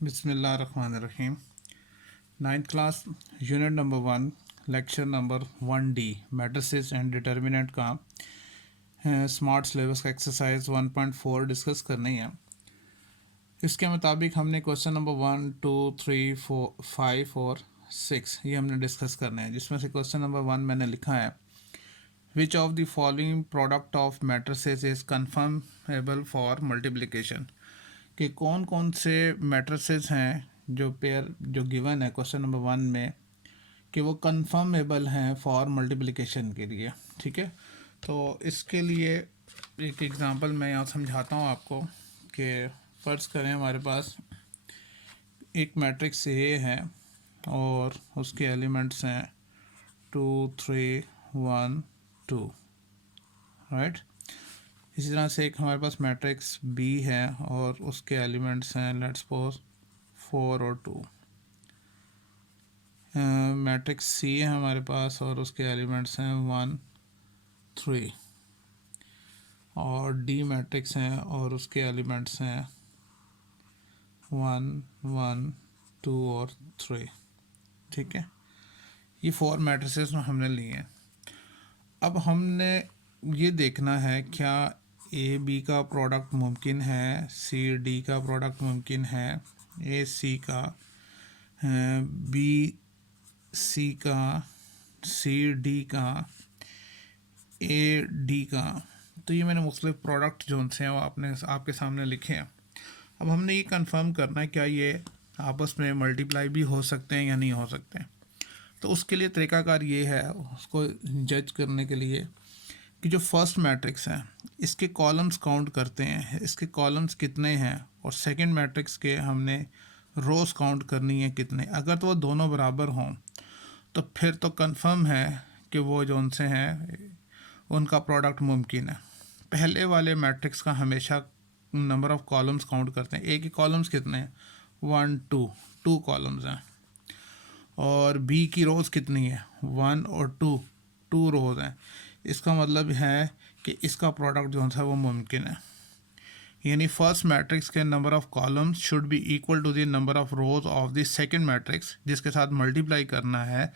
बिस्मिल्लाहिर्रहमानिर्रहीम। Ninth class unit number 1 lecture number 1D matrices and determinant का smart syllabus का exercise 1.4 discuss करनी है। इसके मुताबिक हमने क्वेश्चन नंबर 1, 2, 3, 4, 5 और 6 ये हमने डिस्कस करने हैं, जिसमें से क्वेश्चन नंबर 1 मैंने लिखा है which of the following product of matrices is conformable for multiplication, कि कौन कौन से मैट्रिसेस हैं जो पेयर जो गिवन है क्वेश्चन नंबर 1 में कि वो कन्फर्मेबल हैं फॉर मल्टीप्लिकेशन के लिए। ठीक है, तो इसके लिए एक एग्जांपल मैं यहाँ समझाता हूँ आपको कि फ़र्ज़ करें हमारे पास एक मैट्रिक्स ए है और उसके एलिमेंट्स हैं 2, 3, 1, 2, राइट। इसी तरह से एक हमारे पास मैट्रिक्स बी है और उसके एलिमेंट्स हैं लेट्स सपोज 4 और 2। मैट्रिक्स सी है हमारे पास और उसके एलिमेंट्स हैं 1, 3, और डी मैट्रिक्स हैं और उसके एलिमेंट्स हैं 1, 1, 2 और 3। ठीक है, ये 4 मैट्रिसेस हमने लिए हैं। अब हमने ये देखना है क्या ए बी का प्रोडक्ट मुमकिन है, सी डी का प्रोडक्ट मुमकिन है, ए सी का, बी सी का, सी डी का, ए डी का। तो ये मैंने मुख्तलिफ प्रोडक्ट जो से हैं वो आपने आपके सामने लिखे हैं। अब हमने ये कंफर्म करना है क्या ये आपस में मल्टीप्लाई भी हो सकते हैं या नहीं हो सकते हैं। तो उसके लिए तरीकाकार ये है उसको जज करने के लिए कि जो फर्स्ट मैट्रिक्स है इसके कॉलम्स काउंट करते हैं, इसके कॉलम्स कितने हैं, और सेकंड मैट्रिक्स के हमने रोज़ काउंट करनी है कितने। अगर तो वो दोनों बराबर हों तो फिर तो कंफर्म है कि वो जो उनसे हैं उनका प्रोडक्ट मुमकिन है। पहले वाले मैट्रिक्स का हमेशा नंबर ऑफ़ कॉलम्स काउंट करते हैं। ए के कॉलम्स कितने हैं 1, 2, 2 कॉलम्स हैं, और बी की रोज़ कितनी है 1 और 2, 2 रोज़ हैं। इसका मतलब है कि इसका प्रोडक्ट जो है वो मुमकिन है। यानी फर्स्ट मैट्रिक्स के number of columns should be equal to the number of rows of the second matrix जिसके साथ मल्टीप्लाई करना है।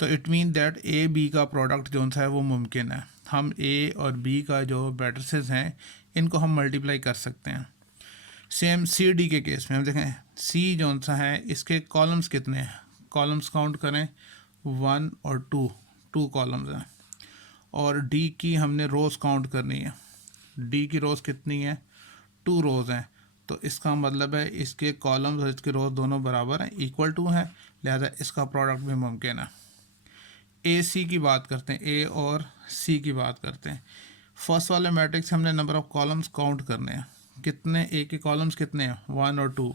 तो it mean that A B का प्रोडक्ट जो है वो मुमकिन है। हम ए और बी का जो मैट्रिसेस हैं इनको हम मल्टीप्लाई कर सकते हैं। सेम सी डी के केस में हम देखें सी जो सा है इसके कॉलम्स कितने हैं, कॉलम्स काउंट करें 1 और 2, 2 कॉलम्स हैं, और डी की हमने रोज़ काउंट करनी है। डी की रोज़ कितनी है 2 रोज़ हैं। तो इसका मतलब है इसके कॉलम्स और इसके रोज़ दोनों बराबर हैं, इक्वल टू हैं, लिहाजा इसका प्रोडक्ट भी मुमकिन है। ए सी की बात करते हैं, ए और सी की बात करते हैं। फर्स्ट वाले मैट्रिक्स से हमने नंबर ऑफ़ कॉलम्स काउंट करने हैं, कितने ए के कॉलम्स कितने हैं 1 और 2,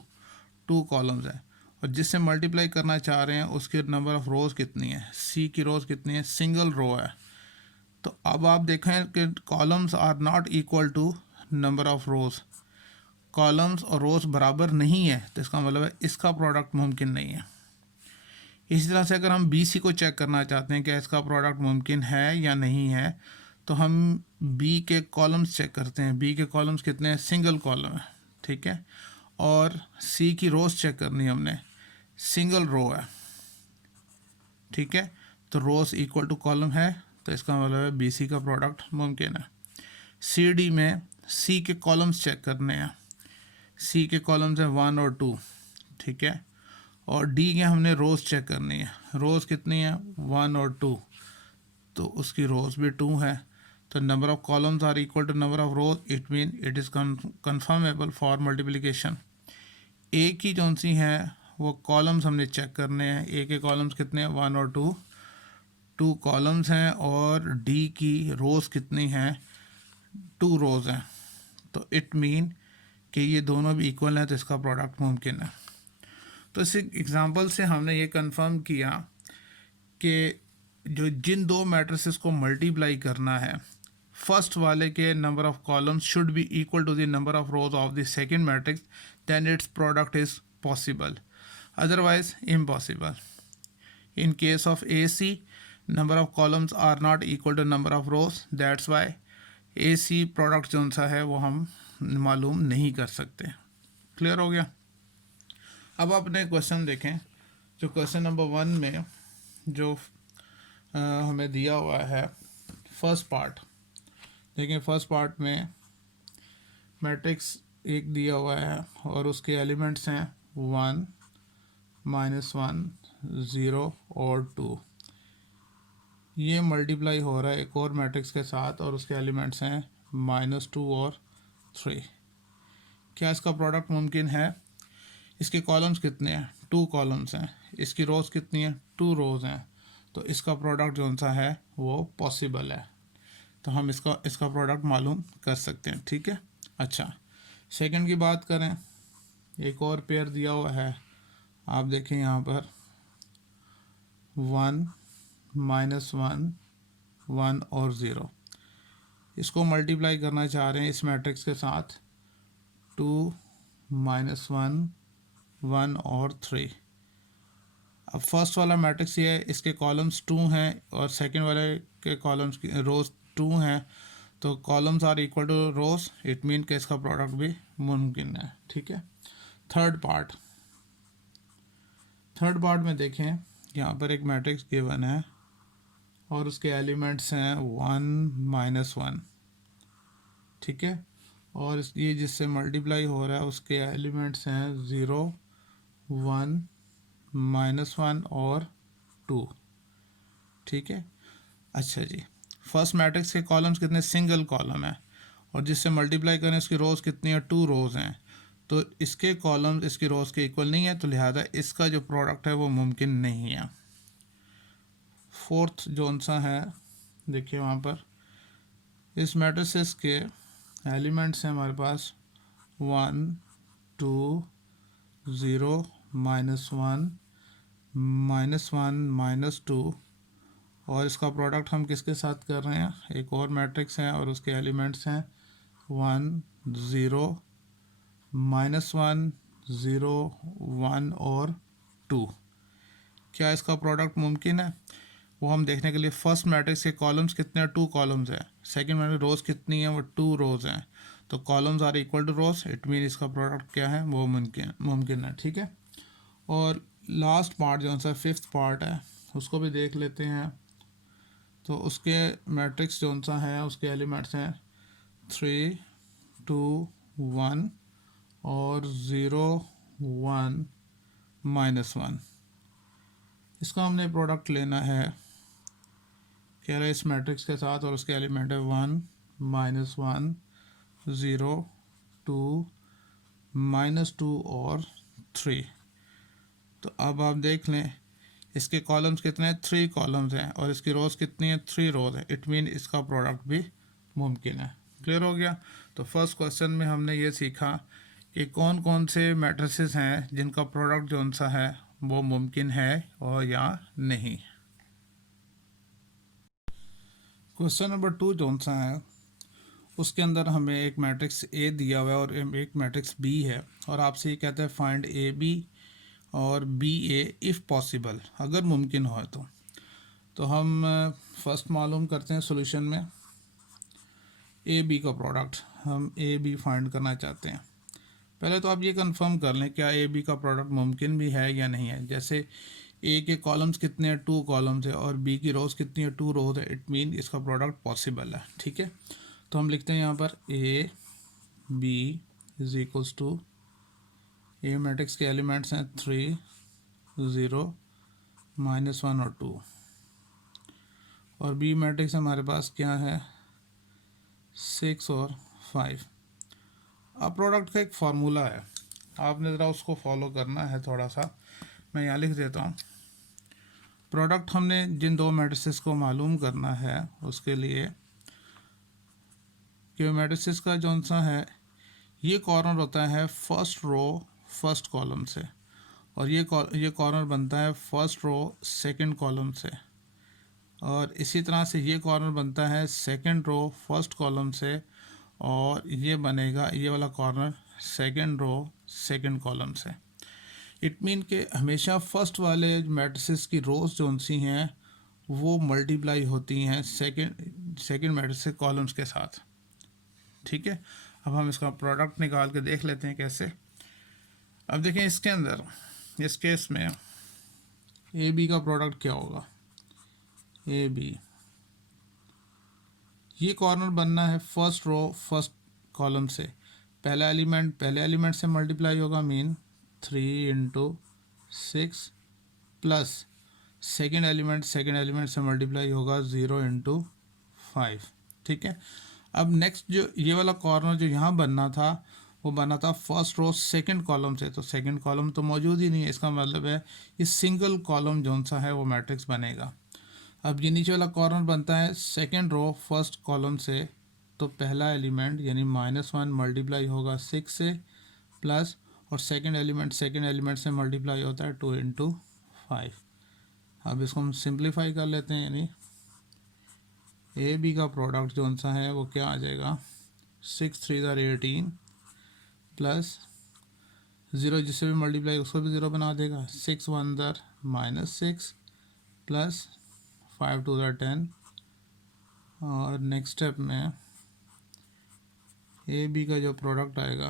2 कॉलम्स हैं, और जिससे मल्टीप्लाई करना चाह रहे हैं उसके नंबर ऑफ़ रोज़ कितनी है, सी की रोज़ कितनी है, सिंगल रो है। तो अब आप देखें कि columns are not equal to number of rows, columns और रोज़ बराबर नहीं है, तो इसका मतलब है इसका प्रोडक्ट मुमकिन नहीं है। इसी तरह से अगर हम बी सी को चेक करना चाहते हैं कि इसका प्रोडक्ट मुमकिन है या नहीं है, तो हम बी के कॉलम्स चेक करते हैं। बी के कॉलम्स कितने हैं, सिंगल कॉलम है, ठीक है, और सी की रोज़ चेक करनी है हमने, सिंगल रो है, ठीक है। तो रोज़ इक्वल टू कॉलम है, तो इसका मतलब है बी सी का प्रोडक्ट मुमकिन है। सी डी में सी के कॉलम्स चेक करने हैं, सी के कॉलम्स हैं 1 और 2, ठीक है, और डी के हमने रोज़ चेक करनी है, रोज़ कितनी है 1 और 2, तो उसकी रोज़ भी 2 है। तो number of columns are equal to number of rows, it mean it is conformable for multiplication. A की जौन सी हैं वो कॉलम्स हमने चेक करने हैं, ए के कॉलम्स कितने हैं 1 और 2, 2 कॉलम्स हैं, और डी की रोज़ कितनी हैं 2 रोज़ हैं। तो इट मीन कि ये दोनों भी इक्वल हैं, तो इसका प्रोडक्ट मुमकिन है। तो इस एग्ज़ाम्पल से हमने ये कंफर्म किया कि जो जिन दो मैट्रिसेस को मल्टीप्लाई करना है, फर्स्ट वाले के number of columns should be equal to the number of rows of the second matrix, then its product is possible, otherwise impossible. In case of A C number of columns are not equal to number of rows, that's why A C product जो सा है वो हम मालूम नहीं कर सकते। Clear हो गया। अब अपने क्वेश्चन देखें। जो क्वेश्चन नंबर 1 में जो हमें दिया हुआ है फर्स्ट पार्ट, देखिए फर्स्ट पार्ट में मैट्रिक्स एक दिया हुआ है और उसके एलिमेंट्स हैं 1, -1, 0 और 2। ये मल्टीप्लाई हो रहा है एक और मैट्रिक्स के साथ और उसके एलिमेंट्स हैं -2 और 3। क्या इसका प्रोडक्ट मुमकिन है? इसके कॉलम्स कितने हैं? 2 कॉलम्स हैं। इसकी रोज़ कितनी हैं? 2 रोज़ हैं। तो इसका प्रोडक्ट जो सा है वो पॉसिबल है। तो हम इसका प्रोडक्ट मालूम कर सकते हैं। ठीक है। अच्छा, सेकंड की बात करें, एक और पेयर दिया हुआ है, आप देखें यहाँ पर 1, -1, 1 और 0। इसको मल्टीप्लाई करना चाह रहे हैं इस मैट्रिक्स के साथ 2, -1, 1 और 3। अब फर्स्ट वाला मैट्रिक्स ये है, इसके कॉलम्स 2 हैं और सेकंड वाले के कॉलम्स की रोज 2 हैं। तो columns are equal to rows, it mean कि इसका प्रोडक्ट भी मुमकिन है। ठीक है। थर्ड पार्ट में देखें, यहाँ पर एक मैट्रिक्स गिवन है और उसके एलिमेंट्स हैं 1, -1। ठीक है। और ये जिससे मल्टीप्लाई हो रहा है उसके एलिमेंट्स हैं 0, 1, -1 और 2। ठीक है। अच्छा जी, फर्स्ट मैट्रिक्स के कॉलम्स कितने? सिंगल कॉलम है और जिससे मल्टीप्लाई करें उसकी रोज़ कितनी है? 2 रोज़ हैं। तो इसके कॉलम्स इसकी रोज़ के इक्वल नहीं है, तो लिहाजा इसका जो प्रोडक्ट है वो मुमकिन नहीं है। फोर्थ जोन सा है, देखिए वहाँ पर इस मैट्रिसेस के एलिमेंट्स हैं हमारे पास 1, 2, 0, -1, -1, -2 और इसका प्रोडक्ट हम किसके साथ कर रहे हैं? एक और मैट्रिक्स है और उसके एलिमेंट्स हैं 1, 0, -1, 0, 1 और 2। क्या इसका प्रोडक्ट मुमकिन है? वो हम देखने के लिए फर्स्ट मैट्रिक्स के कॉलम्स कितने हैं? 2 कॉलम्स हैं। सेकंड मैट्रिक्स रोज़ कितनी है? वो 2 रोज़ हैं। तो columns are equal to rows, it mean इसका प्रोडक्ट क्या है? वो मुमकिन है। ठीक है। और लास्ट पार्ट जो सा फिफ्थ पार्ट है उसको भी देख लेते हैं। तो उसके मैट्रिक्स जो सा है उसके एलिमेंट्स हैं 3, 2, 1 और 0, 1, -1। इसका हमने प्रोडक्ट लेना है, कह रहा है इस मैट्रिक्स के साथ और उसके एलिमेंट है 1, -1, 0, 2, -2 और 3। तो अब आप देख लें इसके कॉलम्स कितने हैं? 3 कॉलम्स हैं और इसकी रोज़ कितनी है? 3 रोज़ है, इट मीन इसका प्रोडक्ट भी मुमकिन है। क्लियर हो गया? तो फर्स्ट क्वेश्चन में हमने ये सीखा कि कौन कौन से मैट्रिसेस हैं जिनका प्रोडक्ट जो सा है वो मुमकिन है और या नहीं। क्वेश्चन नंबर 2 जो सा है उसके अंदर हमें एक मैट्रिक्स ए दिया हुआ है और एक मैट्रिक्स बी है और आपसे ये कहते हैं फाइंड ए बी और बी ए इफ़ पॉसिबल, अगर मुमकिन हो तो हम फर्स्ट मालूम करते हैं सॉल्यूशन में ए बी का प्रोडक्ट। हम ए बी फाइंड करना चाहते हैं। पहले तो आप ये कंफर्म कर लें क्या ए बी का प्रोडक्ट मुमकिन भी है या नहीं है। जैसे ए के कॉलम्स कितने हैं? 2 कॉलम्स है और बी की रोज़ कितनी है? 2 रोज़ है, इट मीन इसका प्रोडक्ट पॉसिबल है। ठीक है। तो हम लिखते हैं यहाँ पर A B is equals to, A matrix के एलिमेंट्स हैं 3, 0, -1 और 2 और बी मैट्रिक्स हमारे पास क्या है? 6 और 5। अब प्रोडक्ट का एक फार्मूला है, आपने ज़रा उसको फॉलो करना है थोड़ा सा। मैं यहाँ लिख देता हूँ। प्रोडक्ट हमने जिन 2 मैट्रिसेस को मालूम करना है उसके लिए कि मैट्रिसेस का जो सा है ये कॉर्नर होता है फर्स्ट रो फर्स्ट कॉलम से और ये कॉर्नर बनता है फर्स्ट रो सेकंड कॉलम से और इसी तरह से ये कॉर्नर बनता है सेकंड रो फर्स्ट कॉलम से और ये बनेगा ये वाला corner second row second column से। इट मीन कि हमेशा फर्स्ट वाले मैट्रिसेस की रोज जो सी हैं वो मल्टीप्लाई होती हैं सेकंड मैट्रिक्स कॉलम्स के साथ। ठीक है। अब हम इसका प्रोडक्ट निकाल के देख लेते हैं कैसे। अब देखें इसके अंदर, इस केस में ए बी का प्रोडक्ट क्या होगा, ए बी, ये कॉर्नर बनना है फर्स्ट रो फर्स्ट कॉलम से, पहला एलिमेंट पहले एलिमेंट से मल्टीप्लाई होगा, मीन 3 × 6 प्लस सेकेंड एलिमेंट से मल्टीप्लाई होगा 0 × 5। ठीक है। अब नेक्स्ट जो ये वाला कॉर्नर जो यहाँ बनना था वो बना था फर्स्ट रो सेकंड कॉलम से, तो सेकंड कॉलम तो मौजूद ही नहीं है, इसका मतलब है ये सिंगल कॉलम जौन सा है वो मैट्रिक्स बनेगा। अब ये नीचे वाला कॉर्नर बनता है सेकंड रो फर्स्ट कॉलम से, तो पहला एलिमेंट यानी -1 मल्टीप्लाई होगा 6 से प्लस, और सेकंड एलिमेंट से मल्टीप्लाई होता है 2 × 5। अब इसको हम सिंप्लीफाई कर लेते हैं, यानी ए बी का प्रोडक्ट जौन सा है वो क्या आ जाएगा, 6 × 3 = 18 प्लस 0 जिससे भी मल्टीप्लाई उसको भी 0 बना देगा, 6 × 1 = -6 प्लस 5 × 2 = 10, और नेक्स्ट स्टेप में ए बी का जो प्रोडक्ट आएगा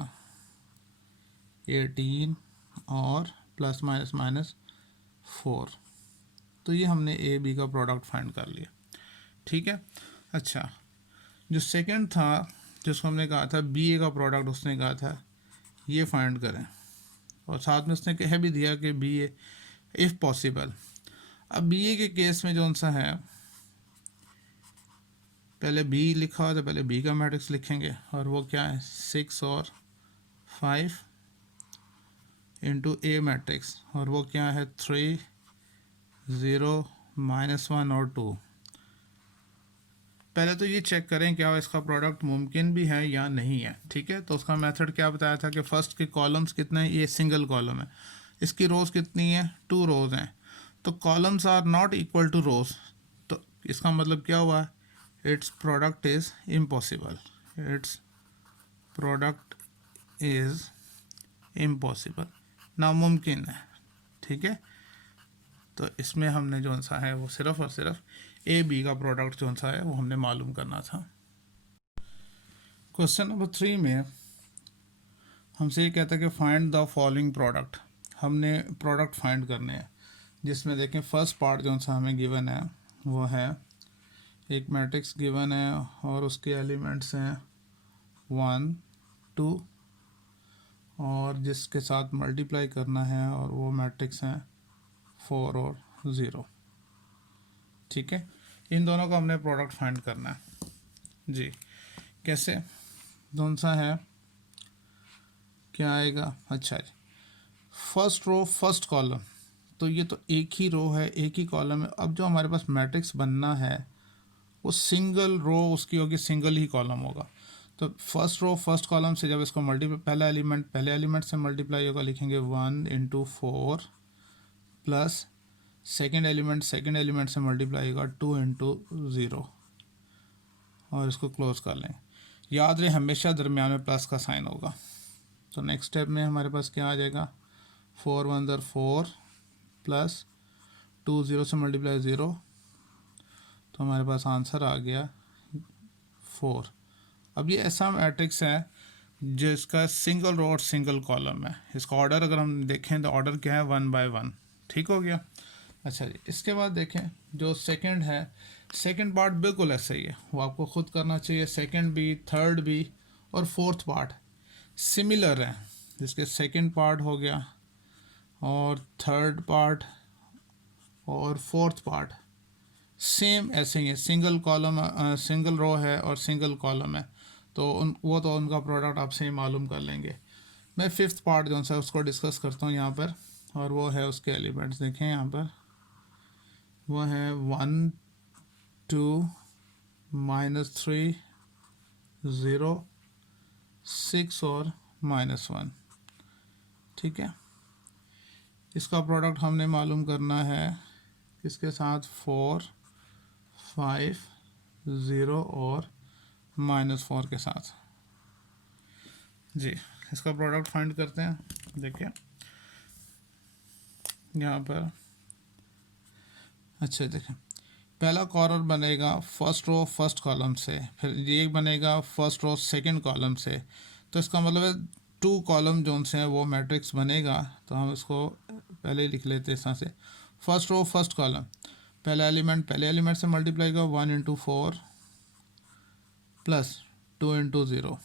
18 और प्लस माइनस 4। तो ये हमने ए बी का प्रोडक्ट फाइंड कर लिया। ठीक है। अच्छा, जो सेकंड था जिसको हमने कहा था बी ए का प्रोडक्ट, उसने कहा था ये फाइंड करें, और साथ में उसने कह भी दिया कि बी ए इफ़ पॉसिबल। अब बी ए के केस में जौन सा है, पहले बी लिखा हुआ तो पहले बी का मैट्रिक्स लिखेंगे, और वो क्या है 6 और 5 इंटू ए मैट्रिक्स, और वो क्या है 3 0 -1 और 2। पहले तो ये चेक करें क्या इसका प्रोडक्ट मुमकिन भी है या नहीं है। ठीक है। तो उसका मेथड क्या बताया था कि फर्स्ट के कॉलम्स कितने हैं, ये सिंगल कॉलम है, इसकी रोज़ कितनी है 2 रोज़ हैं, तो columns are not equal to rows, तो इसका मतलब क्या हुआ, its product is impossible, its product is impossible, नामुमकिन है। ठीक है। तो इसमें हमने जो सा है वो सिर्फ़ और सिर्फ ए बी का प्रोडक्ट जो सा है वो हमने मालूम करना था। क्वेश्चन नंबर 3 में हमसे ये कहता है कि फाइंड द फॉलोइंग प्रोडक्ट। हमने प्रोडक्ट फाइंड करने हैं, जिसमें देखें फर्स्ट पार्ट जो सा हमें गिवन है वो है एक मैट्रिक्स गिवन है और उसके एलिमेंट्स हैं 1 2 और जिसके साथ मल्टीप्लाई करना है, और वो मैट्रिक्स हैं 4 और 0। ठीक है। इन दोनों का हमने प्रोडक्ट फाइंड करना है जी। कैसे, कौन सा है, क्या आएगा, अच्छा जी, फर्स्ट रो फर्स्ट कॉलम, तो ये तो एक ही रो है एक ही कॉलम है। अब जो हमारे पास मैट्रिक्स बनना है वो सिंगल रो उसकी होगी, सिंगल ही कॉलम होगा। तो फर्स्ट रो फर्स्ट कॉलम से जब इसको मल्टीप्लाई, पहले एलिमेंट से मल्टीप्लाई होगा, लिखेंगे 1 × 4 प्लस सेकेंड एलिमेंट से मल्टीप्लाई होगा 2 × 0, और इसको क्लोज कर लें। याद रहे हमेशा दरमियान में प्लस का साइन होगा। तो नेक्स्ट स्टेप में हमारे पास क्या आ जाएगा, 4 × 1 = 4 प्लस 2 0 से मल्टीप्लाई 0, तो हमारे पास आंसर आ गया 4। अब ये ऐसा मैट्रिक्स है जिसका सिंगल रो और सिंगल कॉलम है। इसका ऑर्डर अगर हम देखें तो ऑर्डर क्या है 1 by 1। ठीक हो गया। अच्छा जी, इसके बाद देखें जो सेकंड है, सेकंड पार्ट बिल्कुल ऐसा ही है, वो आपको खुद करना चाहिए। सेकंड भी, थर्ड भी और फोर्थ पार्ट सिमिलर है, जिसके सेकंड पार्ट हो गया और थर्ड पार्ट और फोर्थ पार्ट सेम ऐसे ही है, सिंगल कॉलम सिंगल रो है और सिंगल कॉलम है, तो उनका प्रोडक्ट आप से ही मालूम कर लेंगे। मैं फिफ्थ पार्ट जो है उसको डिस्कस करता हूँ यहाँ पर, और वो है उसके एलिमेंट्स। देखें यहाँ पर वो है 1 2 -3 0 6 और -1। ठीक है। इसका प्रोडक्ट हमने मालूम करना है इसके साथ 4 5 0 और -4 के साथ जी। इसका प्रोडक्ट फाइंड करते हैं। देखिए यहाँ पर, अच्छा देखें, पहला कॉर्नर बनेगा फर्स्ट रो फर्स्ट कॉलम से, फिर ये बनेगा फर्स्ट रो सेकंड कॉलम से, तो इसका मतलब है टू कॉलम जो से हैं वो मैट्रिक्स बनेगा। तो हम इसको पहले ही लिख लेते हैं इस तरह से, फर्स्ट रो फर्स्ट कॉलम, पहले एलिमेंट से मल्टीप्लाई का 1 इंटू 4 प्लस 2 इंटू 0।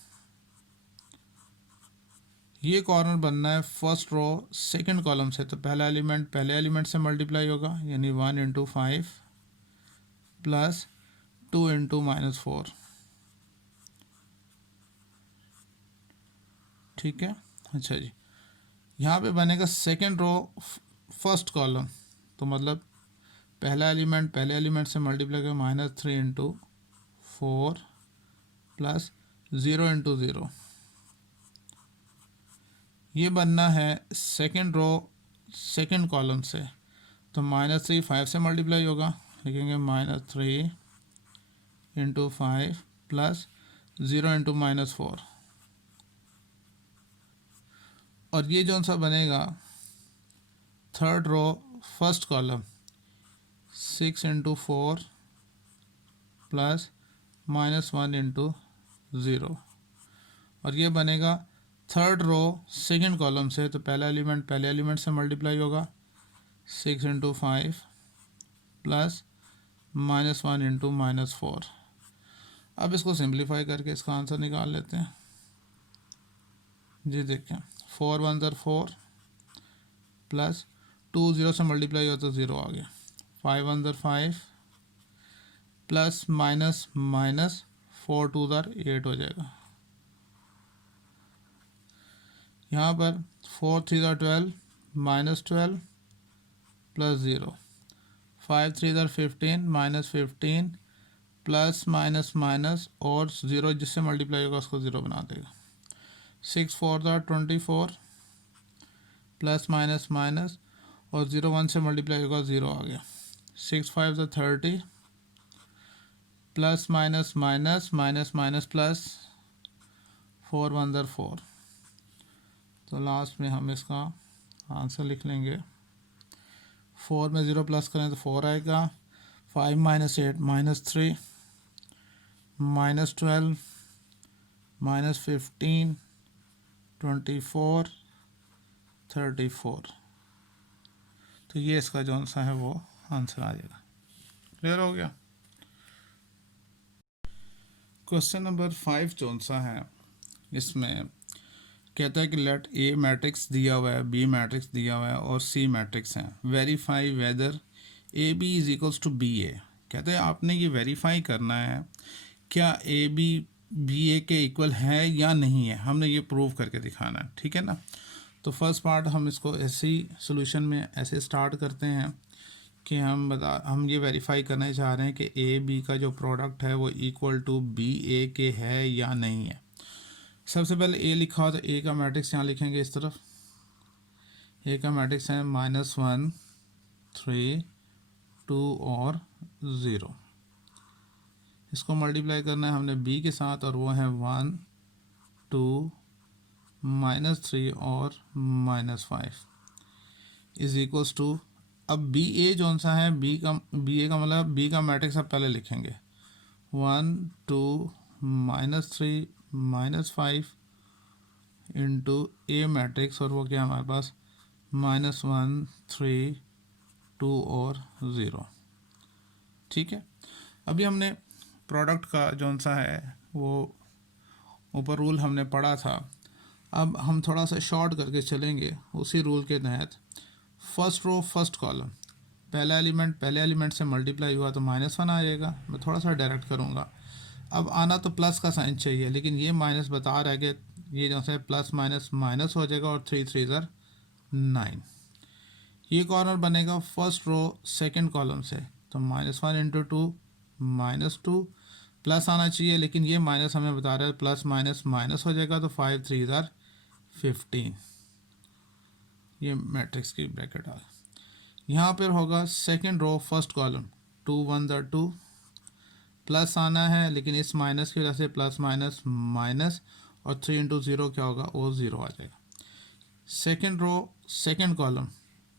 ये कॉर्नर बनना है फर्स्ट रो सेकंड कॉलम से, तो पहले एलिमेंट से मल्टीप्लाई होगा, यानी 1 इंटू 5 प्लस 2 इंटू -4। ठीक है, अच्छा जी। यहाँ पे बनेगा सेकंड रो फर्स्ट कॉलम, तो मतलब पहले एलिमेंट से मल्टीप्लाई कर -3 इंटू 4 प्लस 0 इंटू 0। ये बनना है सेकंड रो सेकंड कॉलम से, तो -3 5 से मल्टीप्लाई होगा, लिखेंगे -3 इंटू 5 प्लस 0 इंटू -4। और ये जो सा बनेगा third row first column, 6 into 4 plus -1 into 0। और ये बनेगा थर्ड रो सेकंड कॉलम से, तो पहले एलिमेंट से मल्टीप्लाई होगा, 6 इंटू 5 प्लस -1 इंटू -4। अब इसको सिंप्लीफाई करके इसका आंसर निकाल लेते हैं जी। देखें 4 1 ज़र 4 प्लस 2 0 से मल्टीप्लाई हो तो 0 आ गया, 5 1 ज़र 5 प्लस माइनस 4 2 ज़र 8 हो जाएगा। यहाँ पर 4 3 ज़र 12 -12 प्लस 0, 5 3 ज़र 15 -15 प्लस माइनस और 0 जिससे मल्टीप्लाई होगा उसको 0 बना देगा। 6 4 ज़र 24 प्लस माइनस और 0 1 से मल्टीप्लाई होगा 0 आ गया। 6 5 ज़र 30 प्लस माइनस प्लस 4 1 ज़र 4। तो लास्ट में हम इसका आंसर लिख लेंगे। 4 में 0 प्लस करें तो 4 आएगा, 5 - 8 -3 -12 -15 24 34। तो ये इसका जो सा है वो आंसर आ जाएगा। क्लियर हो गया। क्वेश्चन नंबर 5 जो सा है इसमें कहता है कि लेट ए मैट्रिक्स दिया हुआ है, बी मैट्रिक्स दिया हुआ है और सी मैट्रिक्स है, verify whether A B is equals to B A. कहते हैं आपने ये वेरीफाई करना है क्या ए बी बी ए के इक्वल है या नहीं है, हमने ये प्रूव करके दिखाना है। ठीक है ना। तो फर्स्ट पार्ट हम इसको ऐसे ही सोल्यूशन में ऐसे स्टार्ट करते हैं कि हम ये वेरीफाई करना चाह रहे हैं कि ए बी का जो प्रोडक्ट है वो इक्वल टू बी ए के है या नहीं है। सबसे पहले ए लिखा हो तो ए का मैट्रिक्स यहाँ लिखेंगे इस तरफ। ए का मैट्रिक्स है -1 3 2 और 0। इसको मल्टीप्लाई करना है हमने बी के साथ और वो है 1 2 -3 और -5 इज इक्वल्स टू। अब बी ए जो सा है बी ए का मतलब बी का मैट्रिक्स अब पहले लिखेंगे 1 2 -3 -5 इंटू ए मैट्रिक्स और वो क्या हमारे पास -1 3 2 और 0। ठीक है। अभी हमने प्रोडक्ट का जो सा है वो ऊपर रूल हमने पढ़ा था। अब हम थोड़ा सा शॉर्ट करके चलेंगे उसी रूल के तहत। फर्स्ट रो फर्स्ट कॉलम, पहला एलिमेंट से मल्टीप्लाई हुआ तो -1 आ जाएगा। मैं थोड़ा सा डायरेक्ट करूँगा। अब आना तो प्लस का साइन चाहिए, लेकिन ये माइनस बता रहा है कि ये जो है प्लस माइनस हो जाएगा और 3 3 ज़र 9। ये कॉर्नर बनेगा फर्स्ट रो सेकंड कॉलम से, तो -1 इंटू 2 -2 प्लस आना चाहिए, लेकिन ये माइनस हमें बता रहा है प्लस माइनस हो जाएगा, तो 5 3 ज़र 15। ये मैट्रिक्स की ब्रैकेट आ यहाँ पर होगा सेकंड रो फर्स्ट कॉलम 2 1 ज़र 2 प्लस आना है, लेकिन इस माइनस की वजह से प्लस माइनस और 3 इंटू 0 क्या होगा वो 0 आ जाएगा। सेकंड रो सेकंड कॉलम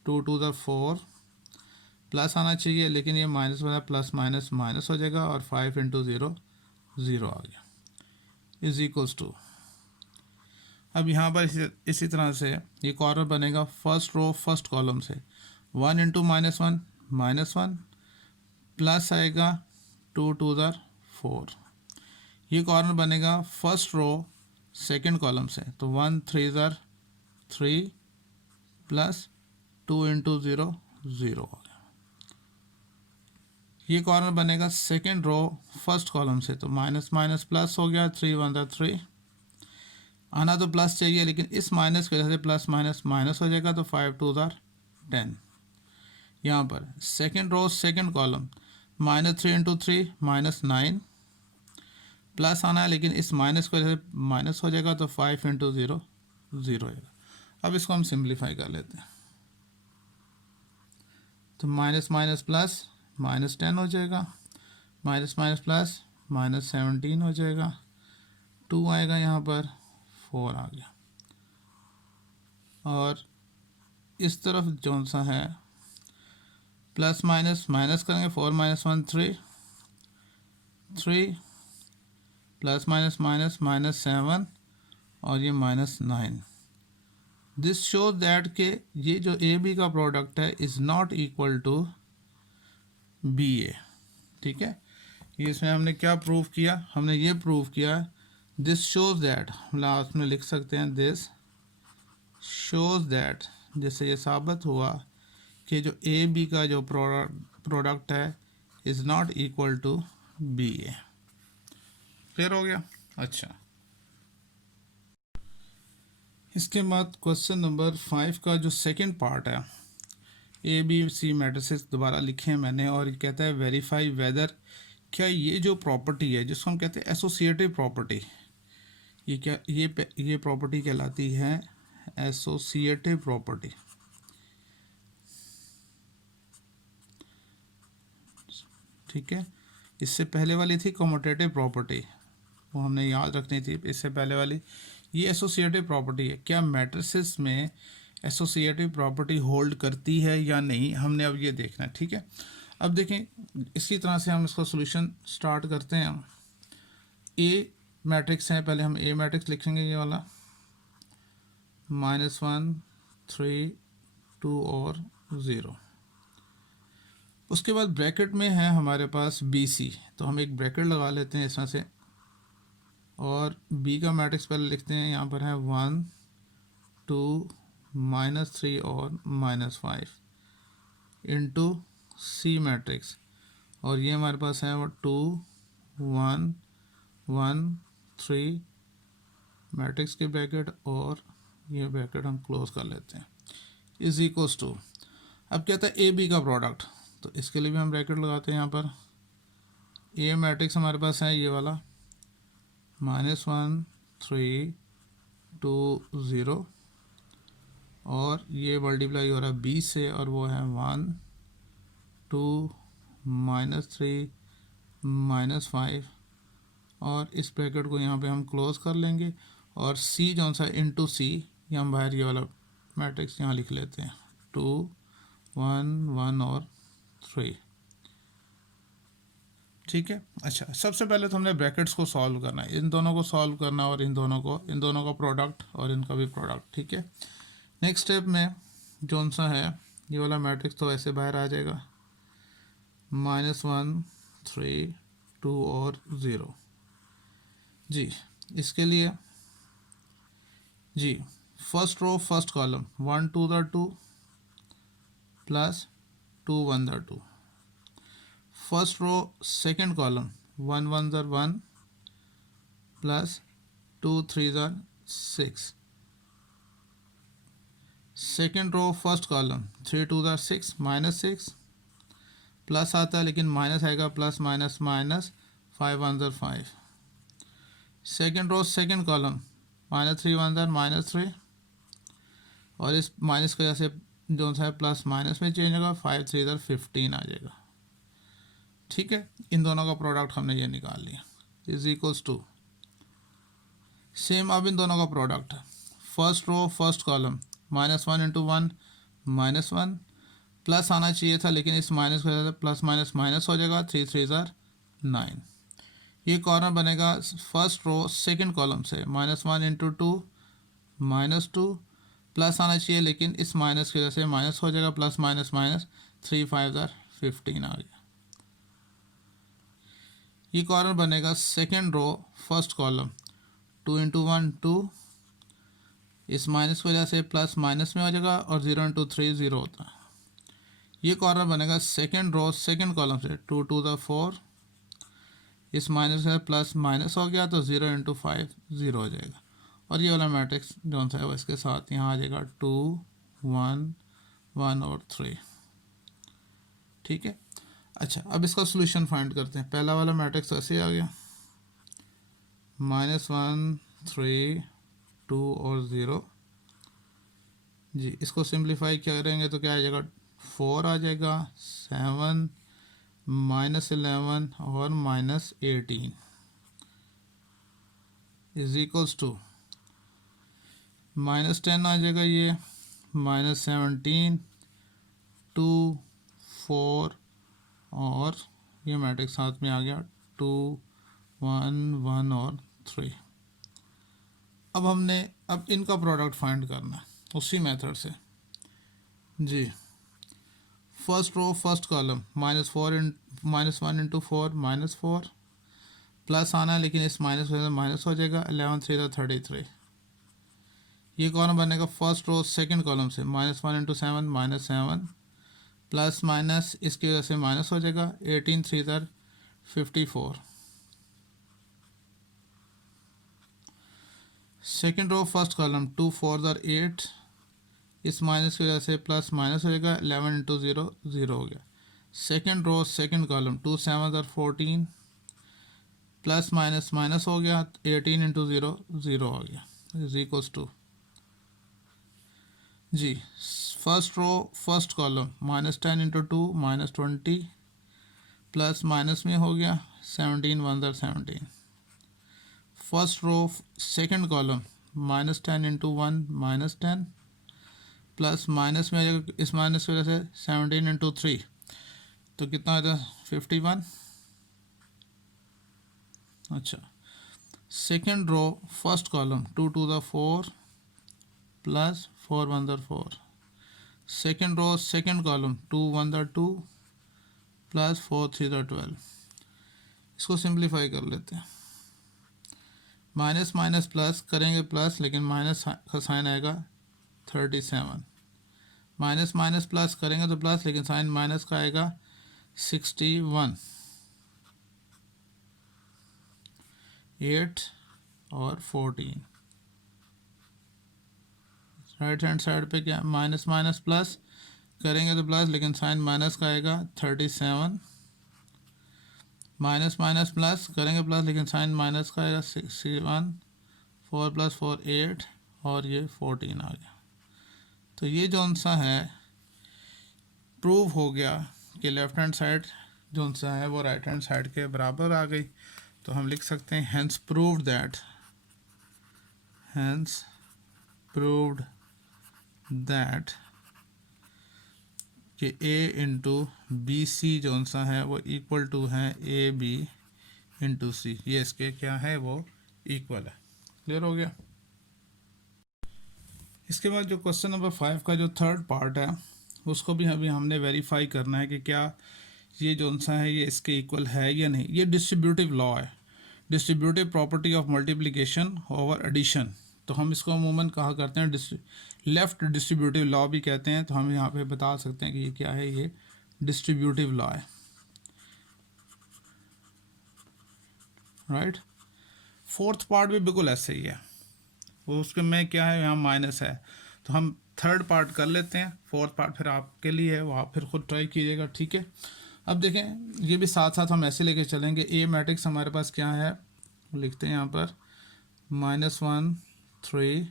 2 2 ज़र 4 प्लस आना चाहिए, लेकिन ये माइनस वाला प्लस माइनस हो जाएगा और 5 इंटू 0 0 आ गया इज इक्वल्स टू। अब यहाँ पर इसी तरह से ये कॉर्नर बनेगा फर्स्ट रो फर्स्ट कॉलम से 1 इंटू -1 प्लस आएगा 2 टू ज़र 4। ये कॉर्नर बनेगा फर्स्ट रो सेकंड कॉलम से, तो 1 3 ज़र 3 प्लस 2 इंटू 0 0 हो गया। ये कॉर्नर बनेगा सेकंड रो फर्स्ट कॉलम से, तो माइनस माइनस प्लस हो गया 3 1 ज़र 3। आना तो प्लस चाहिए, लेकिन इस माइनस की वजह से प्लस माइनस माइनस हो जाएगा, तो 5 2 ज़र 10। यहाँ पर second row second column -3 into 3 -9 plus आना है, लेकिन इस माइनस की वजह से माइनस हो जाएगा, तो 5 इंटू 0 0 आएगा। अब इसको हम सिंप्लीफाई कर लेते हैं, तो माइनस माइनस प्लस -10 हो जाएगा, माइनस माइनस प्लस -17 हो जाएगा, 2 आएगा, यहाँ पर 4 आ गया। और इस तरफ जो सा है प्लस माइनस माइनस करेंगे, 4 -1 3 प्लस माइनस माइनस -7 और ये -9। दिस शोज दैट के ये जो ए बी का प्रोडक्ट है is not equal to B A. ठीक है, ये इसमें हमने क्या प्रूव किया, हमने ये प्रूव किया दिस शोज दैट, लास्ट में लिख सकते हैं दिस शोज दैट, जिससे ये साबित हुआ कि जो ए बी का जो प्रोडक्ट है is not equal to B A. Clear हो गया। अच्छा, इसके बाद क्वेश्चन नंबर 5 का जो सेकंड पार्ट है, ए बी सी मैट्रिसेस दोबारा लिखे हैं मैंने, और ये कहता है वेरीफाई वेदर, क्या ये जो प्रॉपर्टी है जिसको हम कहते हैं एसोसिएटिव प्रॉपर्टी, ये क्या ये प्रॉपर्टी कहलाती है एसोसिएटिव प्रॉपर्टी। ठीक है, इससे पहले वाली थी कम्यूटेटिव प्रॉपर्टी, वो हमने याद रखनी थी। इससे पहले वाली ये एसोसिएटिव प्रॉपर्टी है, क्या मैट्रिसेस में एसोसिएटिव प्रॉपर्टी होल्ड करती है या नहीं, हमने अब ये देखना है। ठीक है, अब देखें इसी तरह से हम इसका सॉल्यूशन स्टार्ट करते हैं। ए मैट्रिक्स है, पहले हम ए मैट्रिक्स लिखेंगे, ये वाला -1 3 2 और 0। उसके बाद ब्रैकेट में है हमारे पास बी सी, तो हम एक ब्रैकेट लगा लेते हैं इस तरह से, और बी का मैट्रिक्स पहले लिखते हैं, यहाँ पर है 1 2 -3 और -5 इंटू सी मैट्रिक्स, और ये हमारे पास है वो 2 1 1 3 मैट्रिक्स के ब्रैकेट, और ये ब्रैकेट हम क्लोज कर लेते हैं, इज इक्वल्स टू। अब कहता है ए बी का प्रोडक्ट, तो इसके लिए भी हम ब्रैकेट लगाते हैं। यहाँ पर ए मैट्रिक्स हमारे पास है ये वाला -1 3 2 0, और ये मल्टीप्लाई हो रहा है बी से, और वो है 1 2 -3 -5, और इस ब्रैकेट को यहाँ पे हम क्लोज कर लेंगे, और सी जो सा इंटू सी, ये हम बाहर ये वाला मैट्रिक्स यहाँ लिख लेते हैं 2 1 1 और 3। ठीक है, अच्छा, सबसे पहले तो हमने ब्रैकेट्स को सॉल्व करना है, इन दोनों को सॉल्व करना, और इन दोनों का प्रोडक्ट और इनका भी प्रोडक्ट। ठीक है, नेक्स्ट स्टेप में जो सा है ये वाला मैट्रिक्स तो ऐसे बाहर आ जाएगा, -1 3 2 और 0। जी, इसके लिए जी फर्स्ट रो फर्स्ट कॉलम 1 2 ज़र 2 प्लस 2 1 ज़र 2, फर्स्ट रो सेकंड कॉलम 1 1 ज़र 1 प्लस 2 3 ज़र 6, सेकंड रो फर्स्ट कॉलम 3 2 ज़र 6 -6 प्लस आता है, लेकिन माइनस आएगा, प्लस माइनस माइनस 5 1 ज़र 5, सेकंड रो सेकंड कॉलम -3 1 ज़र -3, और इस माइनस की वजह से जो सा है प्लस माइनस में चेंज होगा, 5 3 ज़र 15 आ जाएगा। ठीक है, इन दोनों का प्रोडक्ट हमने ये निकाल लिया, इज इक्वल्स टू सेम। अब इन दोनों का product first row first column -1 into 1 -1 plus आना चाहिए था, लेकिन इस माइनस की वजह से प्लस माइनस माइनस हो जाएगा, 3 3 ज़र 9। ये कॉर्नर बनेगा फर्स्ट रो सेकंड कॉलम से -1 इंटू 2 -2 प्लस आना चाहिए, लेकिन इस माइनस की वजह से माइनस हो जाएगा, प्लस माइनस माइनस 3 5 15 आ गया। ये कॉर्नर बनेगा second row first column, 2 into 1 2, इस माइनस की वजह से प्लस माइनस में हो जाएगा और 0 इंटू 3 0 होता है। ये कॉर्नर बनेगा सेकेंड रो सेकेंड कॉलम से, 2 2 4, इस माइनस से प्लस माइनस हो गया तो 0 इंटू 5 0 हो जाएगा। और ये वाला मैट्रिक्स जो सा है वो इसके साथ यहाँ आ जाएगा 2 1 1 और 3। ठीक है। अच्छा, अब इसका सोल्यूशन फाइंड करते हैं। पहला वाला मैट्रिक्स ऐसे आ गया, -1 3 2 और 0 जी। इसको सिंप्लीफाई करेंगे तो क्या आ जाएगा, 4 आ जाएगा, 7 -11 और -18 इज इक्वल्स टू -10 आ जाएगा, ये -17 2 4 और ये मैट्रिक्स साथ में आ गया 2 1 1 और 3। अब इनका प्रोडक्ट फाइंड करना है उसी मेथड से जी। First row first column, -1 into 4 -4 plus आना है, लेकिन इस माइनस वजह से माइनस हो जाएगा, 11 3 33। ये कॉलम बनेगा फर्स्ट रो सेकंड कॉलम से, -1 इंटू 7 -7 प्लस माइनस इसकी वजह से माइनस हो जाएगा, 18 3 54। सेकंड रो फर्स्ट कॉलम, 2 4 8, इस माइनस की वजह से प्लस माइनस हो जाएगा, 11 इंटू 0 0 हो गया। Second row second column, 2 7 14, plus minus minus हो गया, 18 इंटू 0 0 हो गया, इज इक्वल्स टू जी। First row first column, -10 into 2 -20 plus minus में हो गया, 17 1 17। First row second column, -10 into 1 -10 plus minus में आ जाएगा, इस माइनस की वजह से 17 इंटू 3 तो कितना आ जाए 51। अच्छा, second row first column, 2 2 4 plus 4 1 4। Second row second column, 2 1 2 plus 4 3 12। इसको सिंप्लीफाई कर लेते हैं। माइनस माइनस प्लस करेंगे प्लस, लेकिन माइनस का साइन आएगा 37। माइनस माइनस प्लस करेंगे तो प्लस, लेकिन साइन माइनस का आएगा 61। 8 और 14। राइट हैंड साइड पे क्या, माइनस माइनस प्लस करेंगे तो प्लस, लेकिन साइन माइनस का आएगा 37। माइनस माइनस प्लस करेंगे प्लस, लेकिन साइन माइनस का आएगा 61। 4 + 4 8 और ये 14 आ गया। तो ये जौन सा है प्रूव हो गया कि लेफ्ट हैंड साइड जौन सा है वो राइट हैंड साइड के बराबर आ गई। तो हम लिख सकते हैं हैंस प्रूव्ड दैट कि a इंटू बी सी जौन सा है वो इक्वल टू है ए बी इंटू सी। ये इसके क्या है, वो इक्वल है। क्लियर हो गया। इसके बाद जो क्वेश्चन नंबर 5 का जो थर्ड पार्ट है उसको भी अभी हमने वेरीफाई करना है कि क्या ये जौन सा है ये इसके इक्वल है या नहीं। ये डिस्ट्रीब्यूटिव लॉ है, distributive property of multiplication over addition. तो हम इसको अमूमन कहा करते हैं लेफ्ट डिस्ट्रीब्यूटिव लॉ भी कहते हैं। तो हम यहाँ पे बता सकते हैं कि ये क्या है, ये डिस्ट्रीब्यूटिव लॉ है। राइट। फोर्थ पार्ट भी बिल्कुल ऐसे ही है, वो उसके में क्या है, यहाँ माइनस है। तो हम थर्ड पार्ट कर लेते हैं, फोर्थ पार्ट फिर आपके लिए है, वो आप फिर खुद ट्राई कीजिएगा। ठीक है। अब देखें, ये भी साथ साथ हम ऐसे लेके चलेंगे। ए मैट्रिक्स हमारे पास क्या है, लिखते हैं यहाँ पर -1 3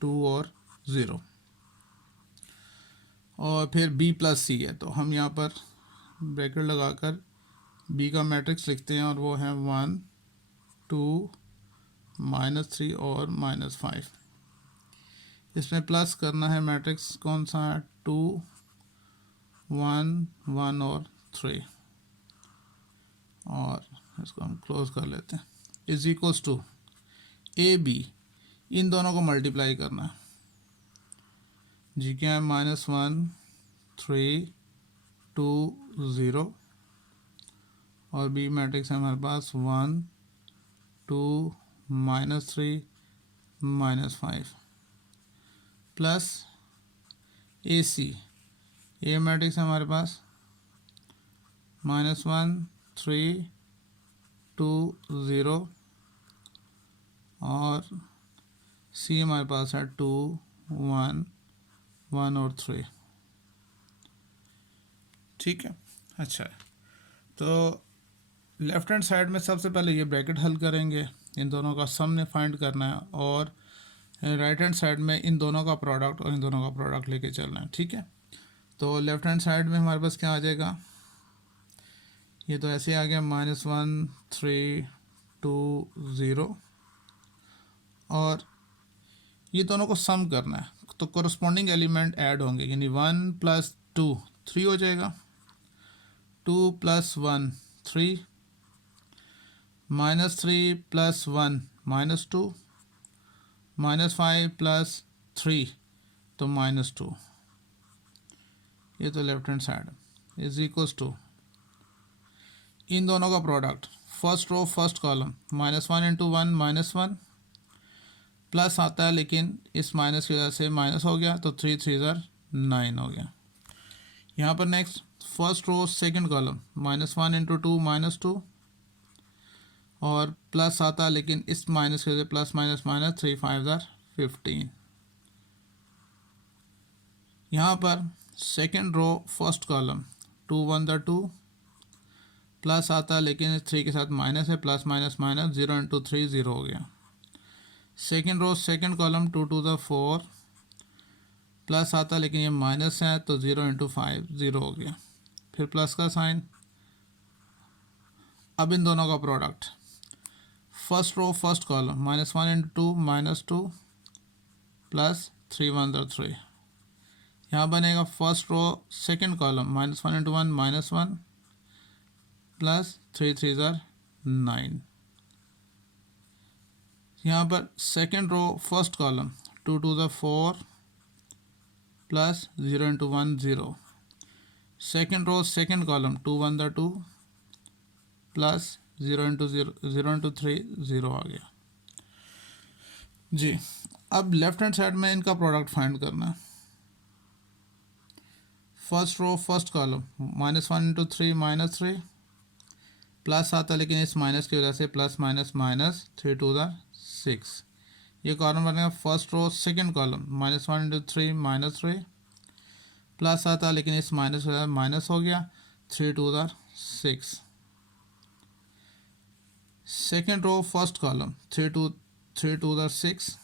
2 और 0, और फिर b + c है। तो हम यहाँ पर ब्रैकेट लगाकर b का मैट्रिक्स लिखते हैं, और वो है 1 2 -3 और -5। इसमें प्लस करना है मैट्रिक्स कौन सा है, 2 1 1 और 3, और इसको हम क्लोज कर लेते हैं। Is equals to A B. इन दोनों को मल्टीप्लाई करना है जी। क्या है? -1 3 2 0 और बी मैट्रिक्स है हमारे पास 1 2 -3 -5 प्लस ए सी। ए मैट्रिक्स है हमारे पास -1 3 2 0 और सी हमारे पास है 2 1 1 और 3। ठीक है। अच्छा, तो लेफ्ट हैंड साइड में सबसे पहले ये ब्रैकेट हल करेंगे, इन दोनों का सम ने फाइंड करना है, और राइट हैंड साइड में इन दोनों का प्रोडक्ट और इन दोनों का प्रोडक्ट लेके चलना है। ठीक है, तो लेफ्ट हैंड साइड में हमारे पास क्या आ जाएगा? ये तो ऐसे आ गया -1 3 2 0 और ये दोनों को सम करना है, तो कोरस्पॉन्डिंग एलिमेंट ऐड होंगे, यानी 1 + 2 3 हो जाएगा, 2 + 1 3, -3 + 1 -2, -5 + 3 तो -2। ये तो left hand side is equals to इन दोनों का product, first row first column, -1 × 1 -1 plus आता है, लेकिन इस माइनस की वजह से माइनस हो गया, तो 3 3 9 हो गया। यहाँ पर next first row second column, -1 × 2 -2 और प्लस आता है, लेकिन इस माइनस की वजह से प्लस माइनस माइनस 3 5 15। यहाँ पर second row first column 2 1 2 plus आता है, लेकिन 3 के साथ माइनस है, प्लस माइनस माइनस 0 × 3 0 हो गया। Second row second column 2 2 4 plus आता है, लेकिन ये माइनस है, तो 0 × 5 0 हो गया, फिर प्लस का साइन। अब इन दोनों का product, first row first column -1 × 2 -2 plus 3 1 3। यहाँ बनेगा first row second column -1 × 1 -1 plus 3 3 9। यहाँ पर second row first column 2 2 4 plus 0 × 1 0। Second row second column 2 1 2 plus 0 × 3 0 आ गया जी। अब लेफ्ट हैंड साइड में इनका प्रोडक्ट फाइंड करना है। First row first column -1 × 3 -3 plus आता है, लेकिन इस माइनस की वजह से प्लस माइनस माइनस 3 2 6। ये कॉलम बनेगा first row second column -1 × 3 -3 plus आता है, लेकिन इस माइनस माइनस हो गया, 3 2 6। Second row first column 3 2 6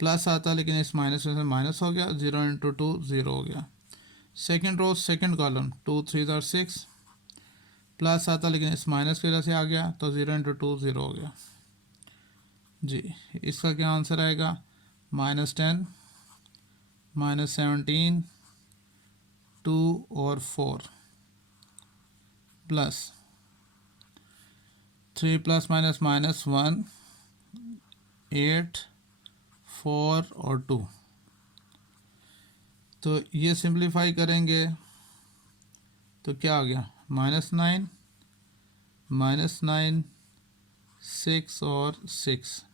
plus आता है, लेकिन इस माइनस से माइनस हो गया, 0 × 2 0 हो गया। Second row second column 2 3 6 plus आता, लेकिन इस माइनस की वजह से आ गया, तो 0 × 2 0 हो गया जी। इसका क्या आंसर आएगा? -10 -17 2 और 4 प्लस 3 प्लस माइनस माइनस 1 8 4 और 2। तो ये सिंप्लीफाई करेंगे तो क्या आ गया? -9 -9 6 और 6।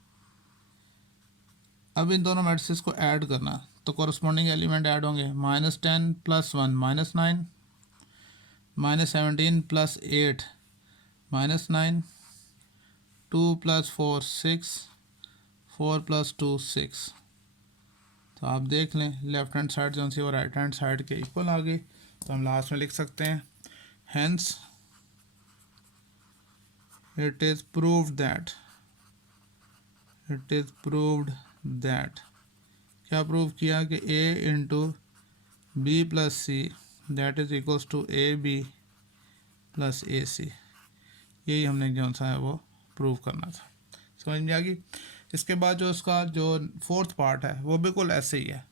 अब इन दोनों मैट्रिसेस को ऐड करना, तो कॉरस्पॉन्डिंग एलिमेंट ऐड होंगे, -10 + 1 -9 -17 + 8 -9 2 + 4 6 4 + 2 6। तो आप देख लें लेफ्ट हैंड साइड जो सी वो राइट हैंड साइड के इक्वल आ गई, तो हम लास्ट में लिख सकते हैं hence it is proved that क्या प्रूव किया कि a × b + c that is equals to ab + ac। यही हमने जो सा है वो प्रूव करना था। समझ में आ गई? इसके बाद जो इसका जो फोर्थ पार्ट है वो बिल्कुल ऐसे ही है,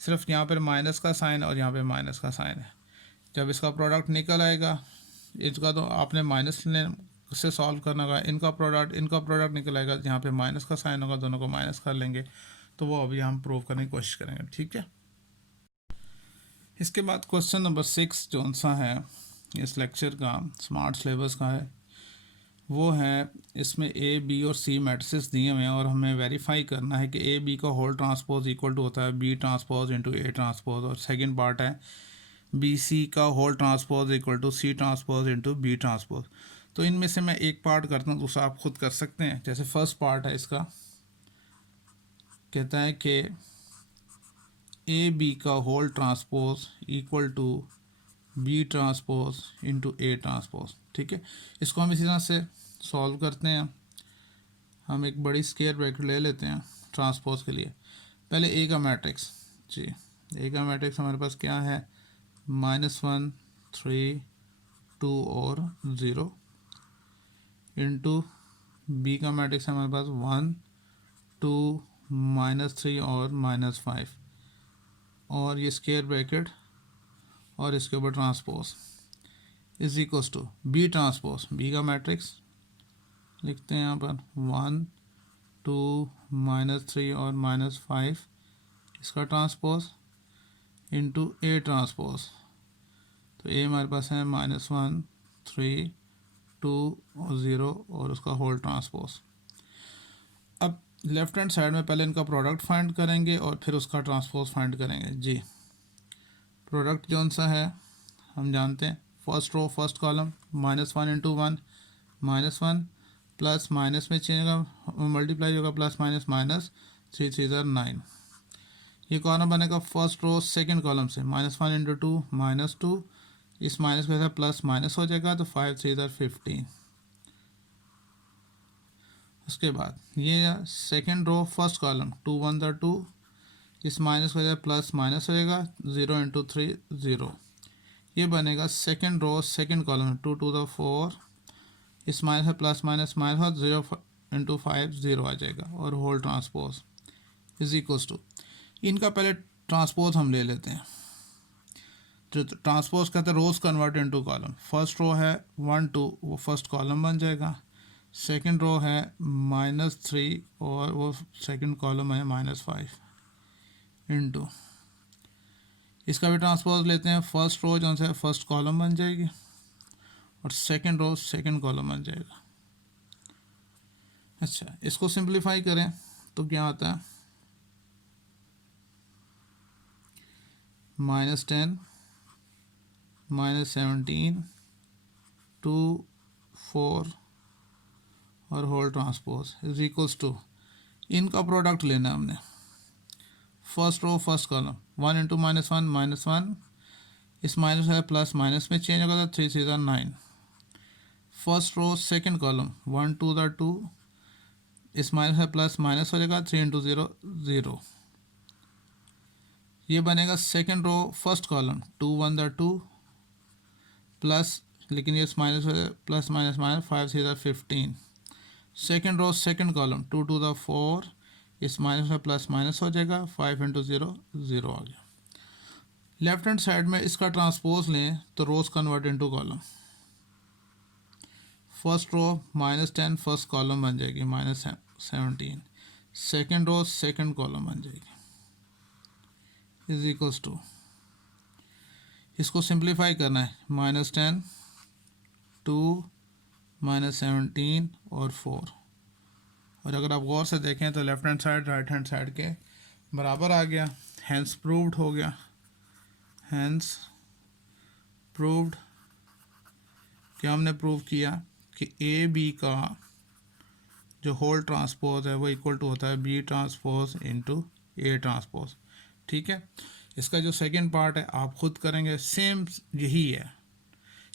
सिर्फ यहाँ पर माइनस का साइन और यहाँ पे माइनस का साइन है। जब इसका प्रोडक्ट निकल आएगा, इसका तो आपने माइनस से सॉल्व करना होगा। इनका प्रोडक्ट निकल आएगा, यहाँ पे माइनस का साइन होगा, दोनों को माइनस कर लेंगे। तो वो अभी हम प्रूव करने की कोशिश करेंगे, ठीक है। इसके बाद क्वेश्चन नंबर 6 जो सा है इस लेक्चर का, स्मार्ट सिलेबस का है, वो है इसमें ए बी और सी मैट्रिसेस दिए हुए हैं और हमें वेरीफाई करना है कि ए बी का होल ट्रांसपोज इक्वल टू होता है B transpose into A transpose, और सेकंड पार्ट है बी सी का whole transpose equal to C transpose into B transpose. तो इनमें से मैं एक पार्ट करता हूँ, दूसरा आप खुद कर सकते हैं। जैसे फर्स्ट पार्ट है इसका, कहता है कि ए बी का whole transpose equal to B transpose into A transpose, ठीक है। इसको हम इसी तरह से सॉल्व करते हैं। हम एक बड़ी स्क्वायर ब्रैकेट ले लेते हैं ट्रांसपोज के लिए। पहले ए का मैट्रिक्स, जी ए का मैट्रिक्स हमारे पास क्या है, -1 3 2 और 0 इंटू बी का मैट्रिक्स हमारे पास 1 2 -3 और -5, और ये स्क्वायर ब्रैकेट और इसके ऊपर transpose is equals to B transpose. B का मैट्रिक्स लिखते हैं यहाँ पर 1 2 -3 और -5, इसका ट्रांसपोज इंटू ए ट्रांसपोज। तो ए हमारे पास है -1 3 2 और 0 और उसका होल ट्रांसपोज। अब लेफ्ट हैंड साइड में पहले इनका प्रोडक्ट फाइंड करेंगे और फिर उसका ट्रांसपोज फाइंड करेंगे। जी प्रोडक्ट जौन सा है हम जानते हैं, first row first column -1 into 1 -1 plus minus में चेंज होगा, मल्टीप्लाई होगा, प्लस माइनस माइनस 3 3 9। ये कॉलम बनेगा फर्स्ट रो सेकंड कॉलम से, -1 इंटू 2 -2, इस माइनस के साथ प्लस माइनस हो जाएगा तो 5 3 15। उसके बाद ये सेकंड रो फर्स्ट कॉलम 2 1 2, इस माइनस के साथ प्लस माइनस हो जाएगा, 0 इंटू 3 0। ये बनेगा सेकंड रो सेकंड कॉलम 2 2 4, इस माइनस में प्लस माइनस माइनस 0 इंटू 5 0 आ जाएगा, और whole transpose is equals to, इनका पहले ट्रांसपोज हम ले लेते हैं। जो ट्रांसपोज कहते हैं rows convert into column. First row है 1 2, वो फर्स्ट कॉलम बन जाएगा। सेकंड रो है -3 और वो सेकंड कॉलम है -5 इनटू, इसका भी ट्रांसपोज लेते हैं। फर्स्ट रो जो है फर्स्ट कॉलम बन जाएगी और सेकंड रो सेकंड कॉलम बन जाएगा। अच्छा, इसको सिंप्लीफाई करें तो क्या आता है, -10 -17 2 4 और whole transpose is equals to, इनका प्रोडक्ट लेना है हमने। First row first column 1 into -1 -1, इस माइनस है प्लस माइनस में चेंज होगा तो 3 3 9। फर्स्ट रो सेकंड कॉलम 1 2 2, इस माइनस है प्लस माइनस हो जाएगा, 3 इंटू 0 0। ये बनेगा second row first column 2 1 2 plus, लेकिन ये minus plus minus minus 5 3 15। Second row second column 2 2 4, इस माइनस में प्लस माइनस हो जाएगा, 5 इंटू 0 0 आ गया। लेफ्ट हैंड साइड में इसका ट्रांसपोज लें तो rows convert into column. First row -10 first column बन जाएगी, -17 सेकंड रो सेकंड कॉलम बन जाएगी इज इक्वल्स टू, इसको सिंप्लीफाई करना है, -10 2 -17 और 4। और अगर आप गौर से देखें तो left hand side right hand side के बराबर आ गया, हैंस प्रूव्ड हो गया। हैंस प्रूव्ड, क्या हमने प्रूव किया कि ए बी का जो होल ट्रांसपोज है वो इक्वल टू होता है B transpose into A transpose, ठीक है। इसका जो सेकंड पार्ट है आप खुद करेंगे, सेम यही है,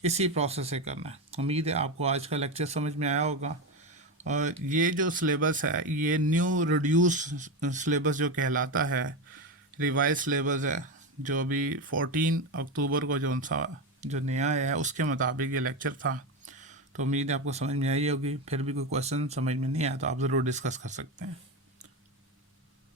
इसी प्रोसेस से करना है। उम्मीद है आपको आज का लेक्चर समझ में आया होगा। और ये जो सिलेबस है ये न्यू रिड्यूस सिलेबस जो कहलाता है, रिवाइज सिलेबस है, जो अभी 14 अक्टूबर को जो नया है उसके मुताबिक ये लेक्चर था। तो उम्मीद है आपको समझ में आई होगी। फिर भी कोई क्वेश्चन समझ में नहीं आया तो आप ज़रूर डिस्कस कर सकते हैं।